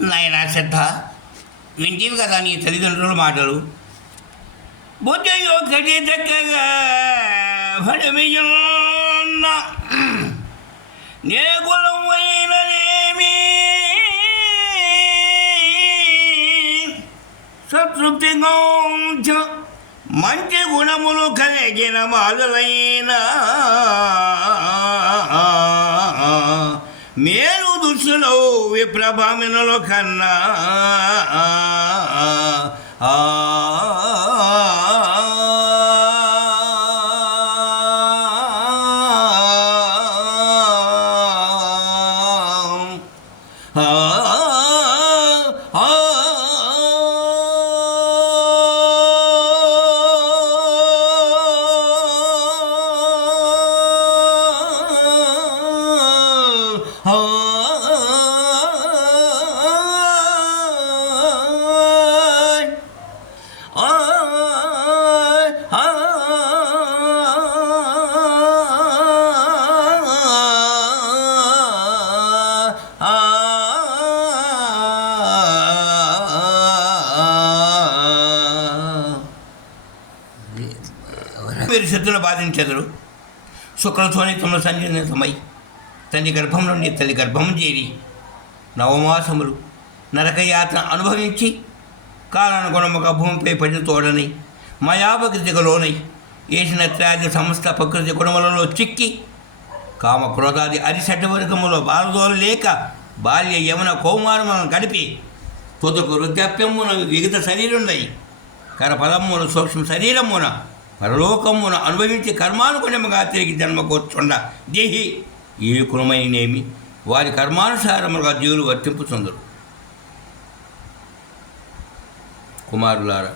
నాయన శ్రద్ధ. వింటివి కదా నీ తల్లిదండ్రుల మాటలు. బుద్ధయో కటి చక్కగా ఫడమియున్న నే కులమైననేమి సంతృప్తి గౌంచ మంచి గుణములు కలిగిన మాదులైన మేలు దుష్టులు విప్రభామినుల కన్నా ఆ మీరు శత్రులు బాధించెదరు. శుక్రతోని తమ సంజనితమై తల్లి గర్భం నుండి తల్లి గర్భం చేరి నవమాసములు నరకయాత్ర అనుభవించి కాలానుగుణముగా భూమిపై పడిన తోడని మయాపకృతికి లోనై వేసిన త్యాగ సమస్త ప్రకృతి గుణములలో చిక్కి కామ క్రోధాది అరిసెట్ట వర్గములో బాలదోలు లేక బాల్య యమున కౌమారములను గడిపి తుదకు వృద్ధాప్యమున విగత శరీరుండయి కరపదమ్మున సూక్ష్మ శరీరమున పరలోకమున అనుభవించి కర్మానుగుణముగా తిరిగి జన్మకూర్చుండ దేహి ఏ కులమైనేమి వారి కర్మానుసారముగా జీవులు వర్తింపుచుందరు. కుమారులారా